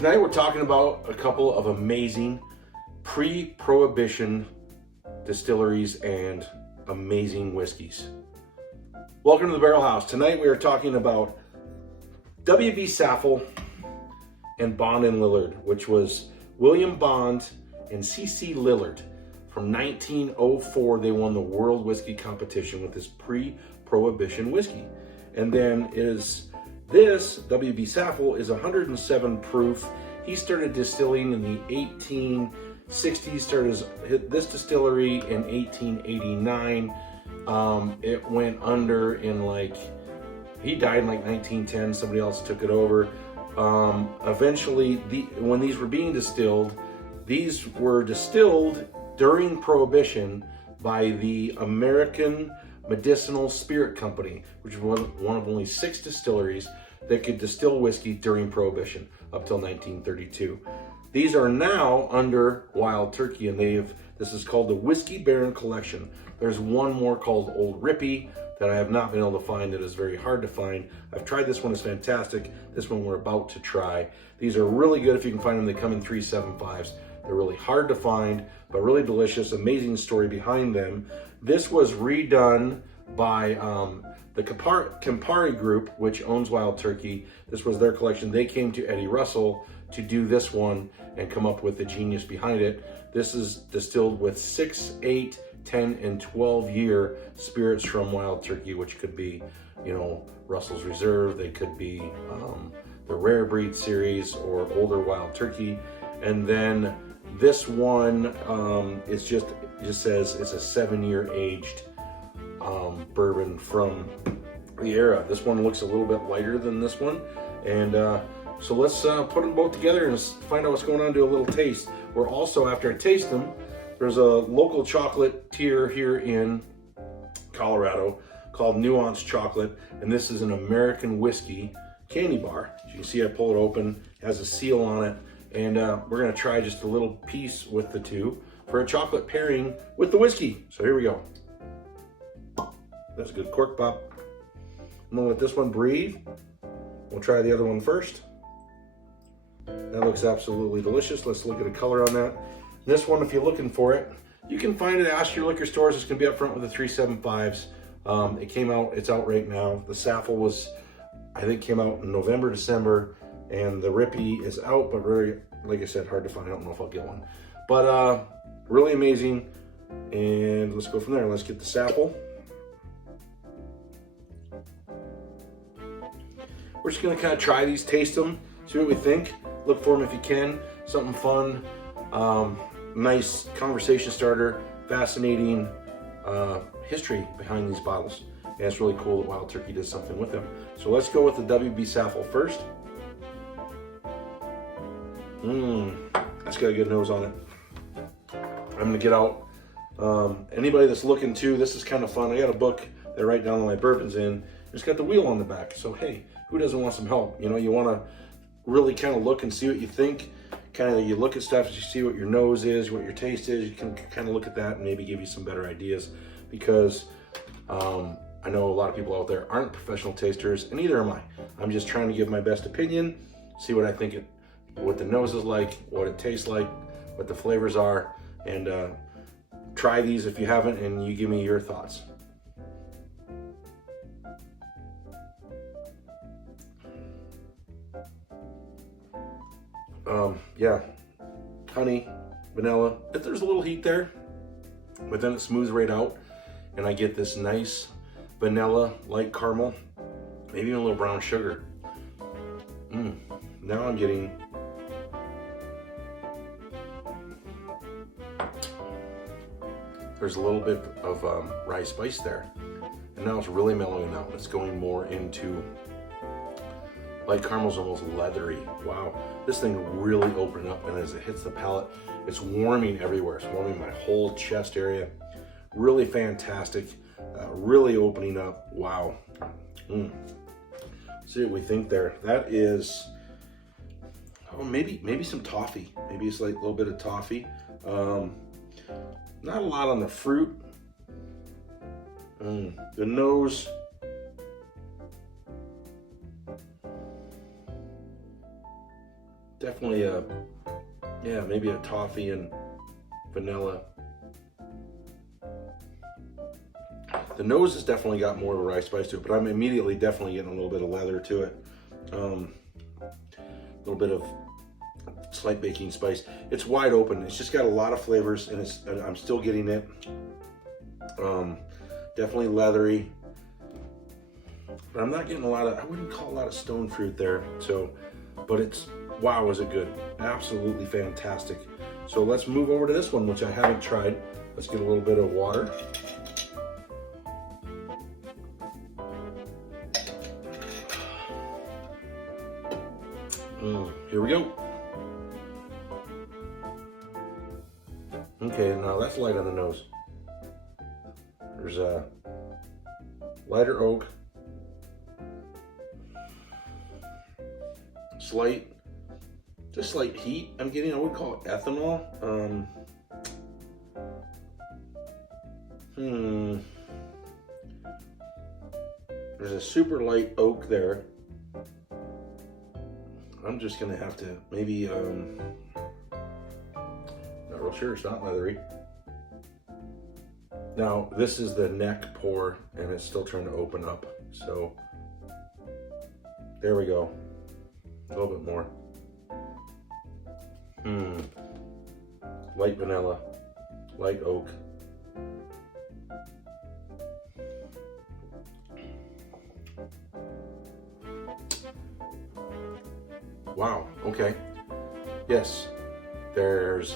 Tonight we're talking about a couple of amazing pre-prohibition distilleries and amazing whiskeys. Welcome to the Barrel House. Tonight we are talking about W.B. Saffel and Bond and Lillard, which was William Bond and C.C. Lillard. From 1904, they won the World Whiskey Competition with this pre-prohibition whiskey. And then this W.B. Saffel is 107 proof. He started distilling in the 1860s, started this distillery in 1889. It went under in he died in 1910, somebody else took it over. Eventually, when these were being distilled, these were distilled during Prohibition by the American Medicinal Spirit Company, which was one of only 6 distilleries that could distill whiskey during Prohibition up till 1932. These are now under Wild Turkey, and this is called the Whiskey Baron Collection. There's one more called Old Rippy that I have not been able to find, that is very hard to find. I've tried this one, it's fantastic. This one we're about to try. These are really good if you can find them. They come in 375s. They're really hard to find, but really delicious. Amazing story behind them. This was redone by the Campari Group, which owns Wild Turkey. This was their collection. They came to Eddie Russell to do this one and come up with the genius behind it. This is distilled with 6, 8, 10, and 12-year spirits from Wild Turkey, which could be, Russell's Reserve. They could be the Rare Breed series or older Wild Turkey. And then this one it just says it's a 7-year aged bourbon from the era. This one looks a little bit lighter than this one, and so let's put them both together and find out what's going on. Do a little taste. We're also, after I taste them, there's a local chocolatier here in Colorado called Nuance Chocolate, and this is an American whiskey candy bar. As you can see, I pull it open, it has a seal on it, and we're gonna try just a little piece with the two for a chocolate pairing with the whiskey. So here we go. That's a good cork pop. I'm gonna let this one breathe. We'll try the other one first. That looks absolutely delicious. Let's look at the color on that. This one, if you're looking for it, you can find it at Ask Your Liquor Stores. It's gonna be up front with the 375s. It came out, it's out right now. The Saffel I think came out in November, December, and the Rippy is out, but very, like I said, hard to find. I don't know if I'll get one. But really amazing. And let's go from there. Let's get the Saffel. We're just gonna kind of try these, taste them, see what we think. Look for them if you can. Something fun, nice conversation starter, fascinating history behind these bottles. And it's really cool that Wild Turkey does something with them. So let's go with the W.B. Saffel first. That's got a good nose on it. I'm gonna get out. Anybody that's looking too, this is kind of fun. I got a book that I write down all my bourbons in. It's got the wheel on the back. So hey, who doesn't want some help? You want to really kind of look and see what you think. Kind of, you look at stuff, you see what your nose is, what your taste is. You can kind of look at that and maybe give you some better ideas, because I know a lot of people out there aren't professional tasters, and neither am I. I'm just trying to give my best opinion, see what I think what the nose is like, what it tastes like, what the flavors are, and try these if you haven't, and you give me your thoughts. Yeah, honey, vanilla. There's a little heat there, but then it smooths right out, and I get this nice vanilla, light caramel, maybe even a little brown sugar. Now I'm getting there's a little bit of rye spice there, and now it's really mellowing out. It's going more into light caramel's almost leathery. Wow, this thing really opened up, and as it hits the palate, it's warming everywhere. It's warming my whole chest area. Really fantastic, really opening up. Wow. See what we think there. That is, maybe some toffee. Maybe it's like a little bit of toffee. Not a lot on the fruit. The nose. Definitely a, yeah, maybe a toffee and vanilla. The nose has definitely got more of a rye spice to it, but I'm immediately definitely getting a little bit of leather to it. A little bit of slight baking spice. It's wide open. It's just got a lot of flavors, and I'm still getting it. Definitely leathery, but I'm not getting a lot of, I wouldn't call a lot of stone fruit there. So, but it's, wow, is it good. Absolutely fantastic. So let's move over to this one, which I haven't tried. Let's get a little bit of water. Here we go. Okay, now that's light on the nose. There's a lighter oak, just slight heat. I'm getting, I would call it ethanol. There's a super light oak there. I'm just gonna have to maybe, not real sure, it's not leathery. Now, this is the neck pour, and it's still trying to open up. So, there we go. A little bit more. Light vanilla, light oak. Wow, okay. Yes, there's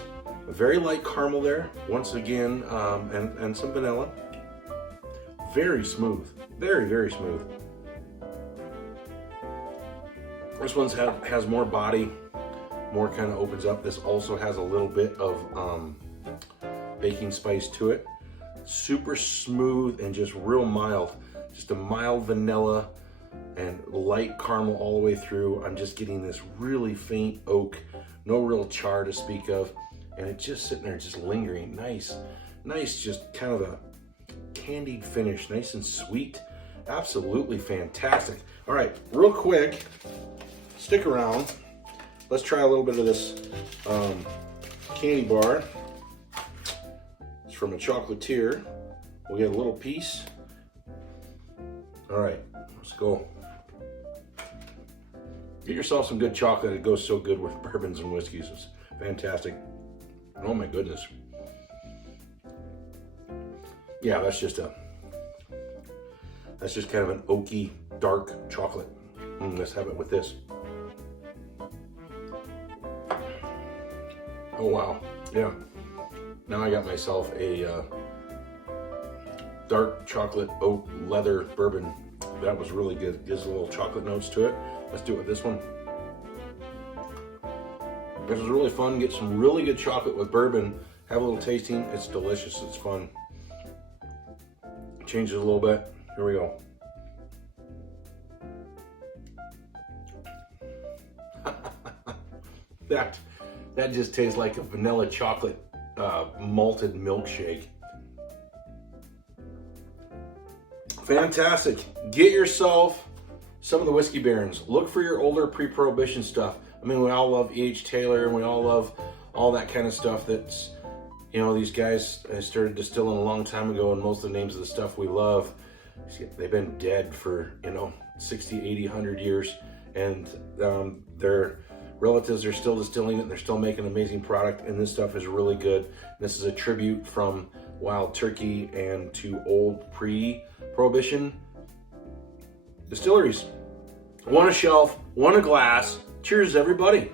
a very light caramel there, once again, and some vanilla. Very smooth, very, very smooth. This one has more body, more kind of opens up. This also has a little bit of baking spice to it. Super smooth and just real mild. Just a mild vanilla and light caramel all the way through. I'm just getting this really faint oak, no real char to speak of, and it's just sitting there just lingering. Nice, just kind of a candied finish, nice and sweet. Absolutely fantastic. All right, real quick, stick around. Let's try a little bit of this candy bar. It's from a chocolatier. We'll get a little piece. All right, let's go. Get yourself some good chocolate. It goes so good with bourbons and whiskeys. It's fantastic. Oh my goodness. Yeah, that's just kind of an oaky, dark chocolate. Let's have it with this. Oh wow, yeah. Now I got myself a dark chocolate oak leather bourbon. That was really good. Gives a little chocolate notes to it. Let's do it with this one. This was really fun. Get some really good chocolate with bourbon. Have a little tasting. It's delicious. It's fun. Change it a little bit. Here we go. That just tastes like a vanilla chocolate malted milkshake. Fantastic. Get yourself some of the whiskey Barrons. Look for your older pre-prohibition stuff. I mean, we all love E.H. Taylor, and we all love all that kind of stuff that's, you know, these guys started distilling a long time ago, and most of the names of the stuff we love, they've been dead for, 60, 80, 100 years, and their relatives are still distilling it, and they're still making an amazing product, and this stuff is really good. This is a tribute from Wild Turkey and to old pre-prohibition distilleries. One a shelf, one a glass. Cheers, everybody.